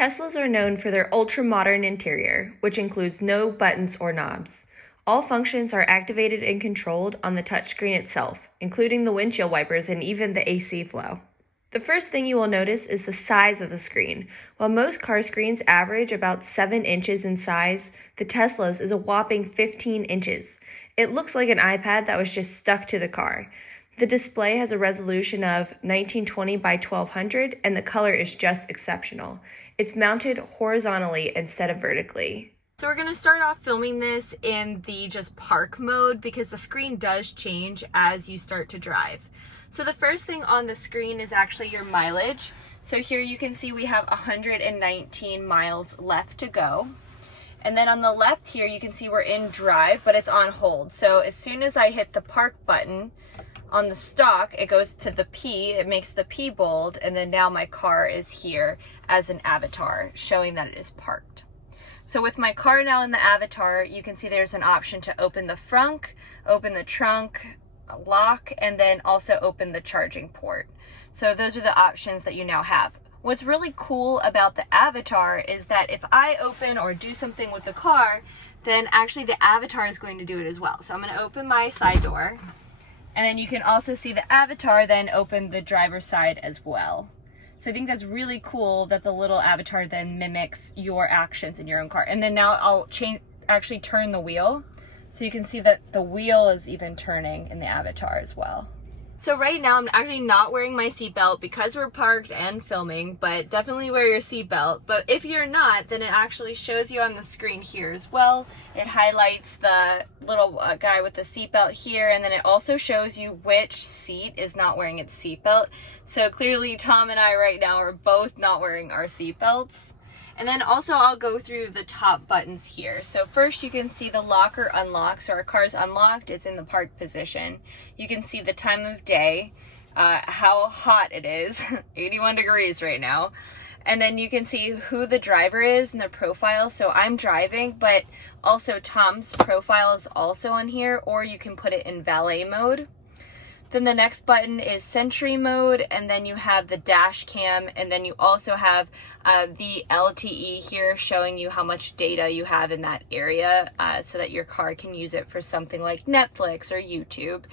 Teslas are known for their ultra-modern interior, which includes no buttons or knobs. All functions are activated and controlled on the touchscreen itself, including the windshield wipers and even the AC flow. The first thing you will notice is the size of the screen. While most car screens average about 7 inches in size, the Tesla's is a whopping 15 inches. It looks like an iPad that was just stuck to the car. The display has a resolution of 1920 by 1200 and the color is just exceptional. It's mounted horizontally instead of vertically. So we're gonna start off filming this in the just park mode because the screen does change as you start to drive. So the first thing on the screen is actually your mileage. So here you can see we have 119 miles left to go. And then on the left here, you can see we're in drive, but it's on hold. So as soon as I hit the park button, on the stock, it goes to the P, it makes the P bold, and then now my car is here as an avatar, showing that it is parked. So with my car now in the avatar, you can see there's an option to open the frunk, open the trunk, lock, and then also open the charging port. So those are the options that you now have. What's really cool about the avatar is that if I open or do something with the car, then actually the avatar is going to do it as well. So I'm going to open my side door. And then you can also see the avatar then open the driver's side as well. So I think that's really cool that the little avatar then mimics your actions in your own car. And then now I'll actually turn the wheel. So you can see that the wheel is even turning in the avatar as well. So right now I'm actually not wearing my seatbelt because we're parked and filming, but definitely wear your seatbelt. But if you're not, then it actually shows you on the screen here as well. It highlights the little guy with the seatbelt here, and then it also shows you which seat is not wearing its seatbelt. So clearly Tom and I right now are both not wearing our seatbelts. And then also I'll go through the top buttons here. So first you can see the lock or unlock. So our car's unlocked, it's in the park position. You can see the time of day, how hot it is, 81 degrees right now. And then you can see who the driver is and their profile. So I'm driving, but also Tom's profile is also on here, or you can put it in valet mode. Then the next button is Sentry mode, and then you have the dash cam, and then you also have the LTE here showing you how much data you have in that area so that your car can use it for something like Netflix or YouTube.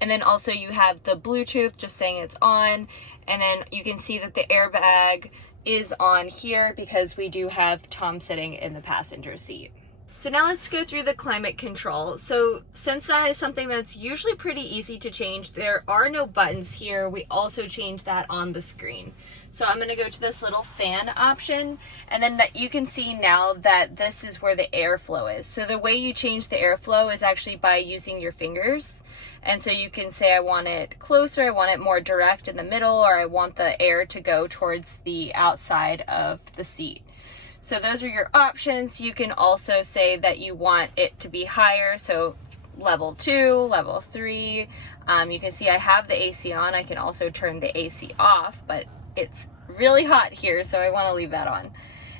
And then also you have the Bluetooth just saying it's on, and then you can see that the airbag is on here because we do have Tom sitting in the passenger seat. So now let's go through the climate control. So since that is something that's usually pretty easy to change, there are no buttons here. We also change that on the screen. So I'm gonna go to this little fan option, and then that you can see now that this is where the airflow is. So the way you change the airflow is actually by using your fingers. And so you can say I want it closer, I want it more direct in the middle, or I want the air to go towards the outside of the seat. So those are your options. You can also say that you want it to be higher, so level 2, level 3. You can see I have the AC on. I can also turn the AC off, but it's really hot here, so I want to leave that on.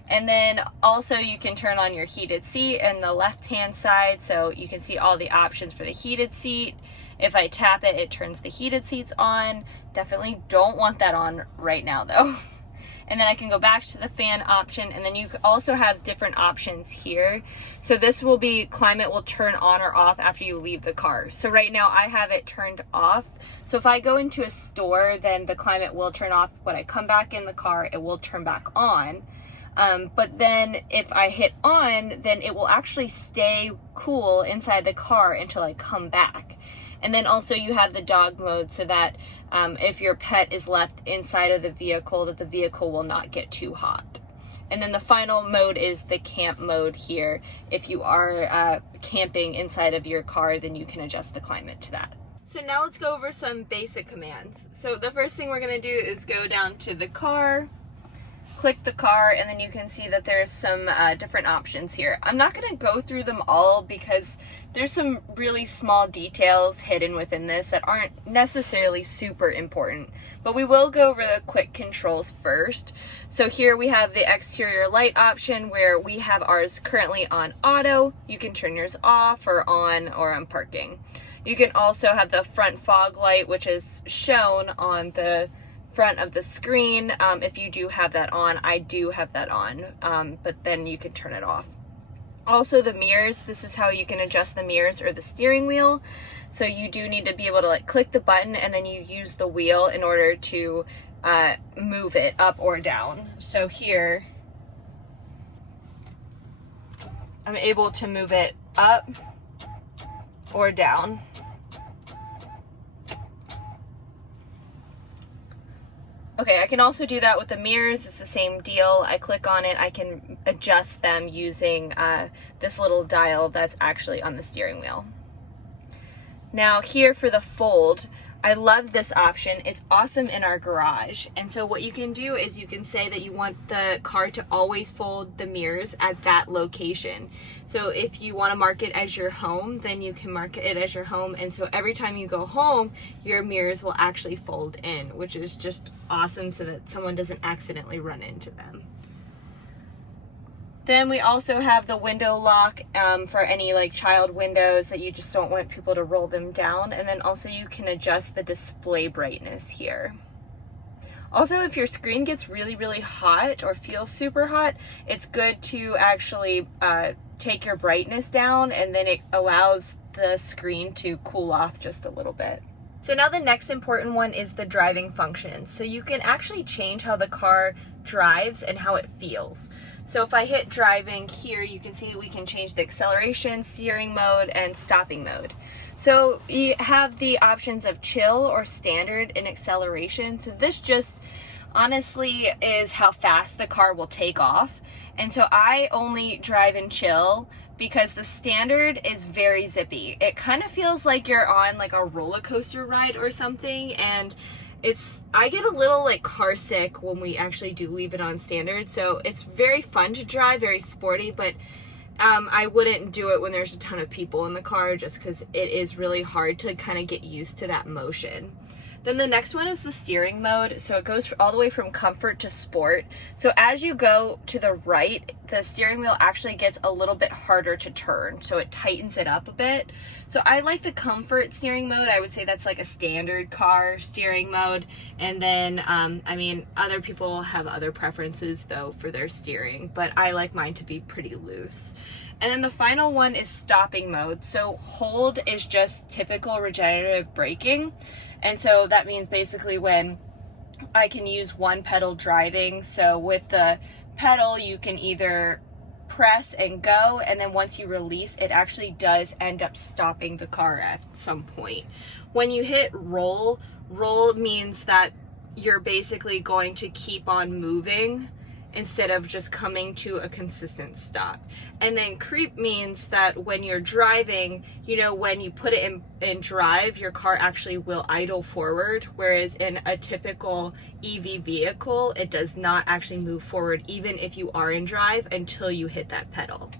And then also you can turn on your heated seat in the left-hand side, so you can see all the options for the heated seat. If I tap it, it turns the heated seats on. Definitely don't want that on right now, though. And then I can go back to the fan option, and then you also have different options here. So this will be climate will turn on or off after you leave the car. So right now I have it turned off. So if I go into a store, then the climate will turn off. When I come back in the car, it will turn back on. But then if I hit on, then it will actually stay cool inside the car until I come back. And then also you have the dog mode so that if your pet is left inside of the vehicle, that the vehicle will not get too hot. And then the final mode is the camp mode here. If you are camping inside of your car, then you can adjust the climate to that. So now let's go over some basic commands. So the first thing we're gonna do is go down to the car, click the car, and then you can see that there's some different options here. I'm not going to go through them all because there's some really small details hidden within this that aren't necessarily super important, but we will go over the quick controls first. So here we have the exterior light option where we have ours currently on auto. You can turn yours off or on parking. You can also have the front fog light, which is shown on the front of the screen. If you do have that on, I do have that on, but then you can turn it off. Also the mirrors, this is how you can adjust the mirrors or the steering wheel. So you do need to be able to like click the button and then you use the wheel in order to move it up or down. So here, I'm able to move it up or down. Okay, I can also do that with the mirrors. It's the same deal. I click on it, I can adjust them using this little dial that's actually on the steering wheel. Now here for the fold, I love this option. It's awesome in our garage. And so what you can do is you can say that you want the car to always fold the mirrors at that location. So if you want to mark it as your home, then you can mark it as your home. And so every time you go home, your mirrors will actually fold in, which is just awesome so that someone doesn't accidentally run into them. Then we also have the window lock for any like child windows that you just don't want people to roll them down. And then also you can adjust the display brightness here. Also, if your screen gets really, really hot or feels super hot, it's good to actually take your brightness down, and then it allows the screen to cool off just a little bit. So now the next important one is the driving function. So you can actually change how the car drives and how it feels. So if I hit driving here, you can see we can change the acceleration, steering mode, and stopping mode. So you have the options of chill or standard in acceleration. So this just honestly is how fast the car will take off. And so I only drive in chill because the standard is very zippy. It kind of feels like you're on like a roller coaster ride or something, and I get a little like car sick when we actually do leave it on standard. So it's very fun to drive, very sporty, but I wouldn't do it when there's a ton of people in the car just because it is really hard to kind of get used to that motion. Then the next one is the steering mode. So it goes all the way from comfort to sport. So as you go to the right, the steering wheel actually gets a little bit harder to turn. So it tightens it up a bit. So I like the comfort steering mode. I would say that's like a standard car steering mode. And then, I mean, other people have other preferences though for their steering, but I like mine to be pretty loose. And then the final one is stopping mode. So hold is just typical regenerative braking. And so that means basically when I can use one pedal driving. So with the pedal, you can either press and go, and then once you release, it actually does end up stopping the car at some point. When you hit roll means that you're basically going to keep on moving instead of just coming to a consistent stop. And then creep means that when you're driving, you know, when you put it in drive, your car actually will idle forward, whereas in a typical EV vehicle, it does not actually move forward even if you are in drive until you hit that pedal.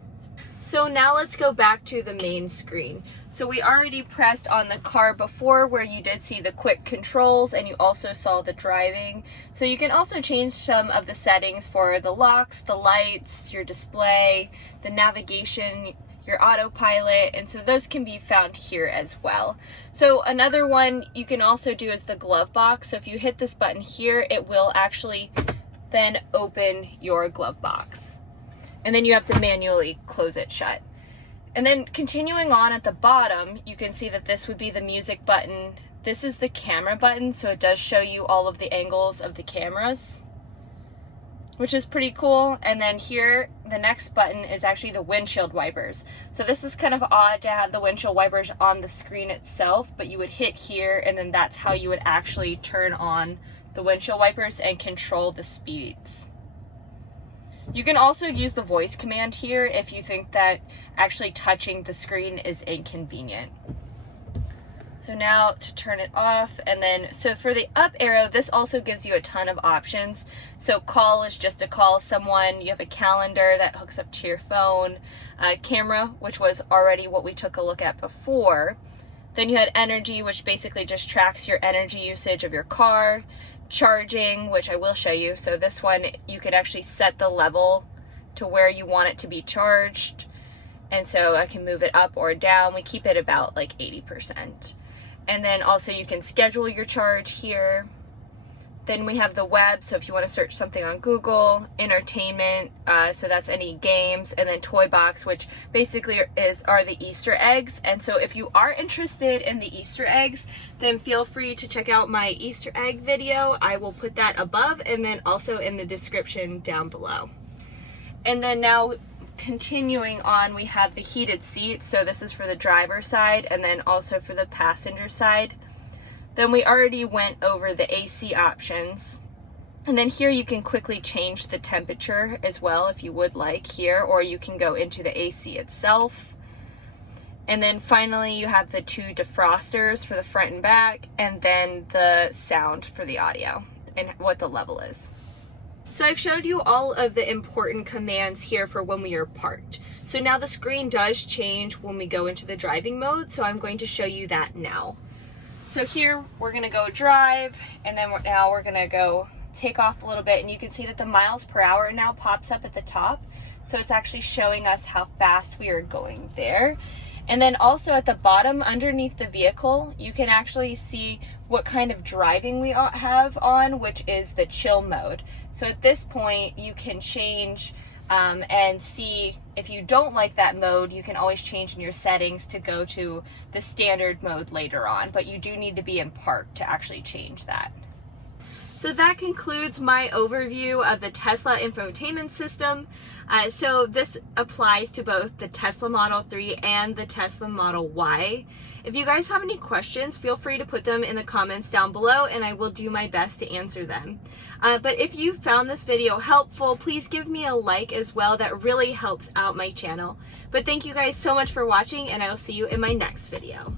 So now let's go back to the main screen. So we already pressed on the car before where you did see the quick controls and you also saw the driving. So you can also change some of the settings for the locks, the lights, your display, the navigation, your autopilot, and so those can be found here as well. So another one you can also do is the glove box. So if you hit this button here, it will actually then open your glove box. And then you have to manually close it shut. And then continuing on at the bottom, you can see that this would be the music button. This is the camera button, so it does show you all of the angles of the cameras, which is pretty cool. And then here, the next button is actually the windshield wipers. So this is kind of odd to have the windshield wipers on the screen itself, but you would hit here and then that's how you would actually turn on the windshield wipers and control the speeds. You can also use the voice command here if you think that actually touching the screen is inconvenient. So now to turn it off, and then, so for the up arrow, this also gives you a ton of options. So call is just to call someone, you have a calendar that hooks up to your phone, camera, which was already what we took a look at before. Then you had energy, which basically just tracks your energy usage of your car. Charging, which I will show you. So this one, you could actually set the level to where you want it to be charged. And so I can move it up or down. We keep it about like 80%. And then also you can schedule your charge here. Then we have the web, so if you want to search something on Google, entertainment, so that's any games, and then toy box, which basically are the Easter eggs. And so if you are interested in the Easter eggs, then feel free to check out my Easter egg video. I will put that above and then also in the description down below. And then now continuing on, we have the heated seats. So this is for the driver's side and then also for the passenger side. Then we already went over the AC options. And then here you can quickly change the temperature as well if you would like here, or you can go into the AC itself. And then finally you have the 2 defrosters for the front and back, and then the sound for the audio and what the level is. So I've showed you all of the important commands here for when we are parked. So now the screen does change when we go into the driving mode, so I'm going to show you that now. So here we're gonna go drive, and then now we're gonna go take off a little bit, and you can see that the miles per hour now pops up at the top. So it's actually showing us how fast we are going there. And then also at the bottom underneath the vehicle, you can actually see what kind of driving we have on, which is the chill mode. So at this point you can change and see if you don't like that mode, you can always change in your settings to go to the standard mode later on, but you do need to be in park to actually change that. So that concludes my overview of the Tesla infotainment system. So this applies to both the Tesla Model 3 and the Tesla Model Y. If you guys have any questions, feel free to put them in the comments down below and I will do my best to answer them. But if you found this video helpful, please give me a like as well. That really helps out my channel. But thank you guys so much for watching, and I will see you in my next video.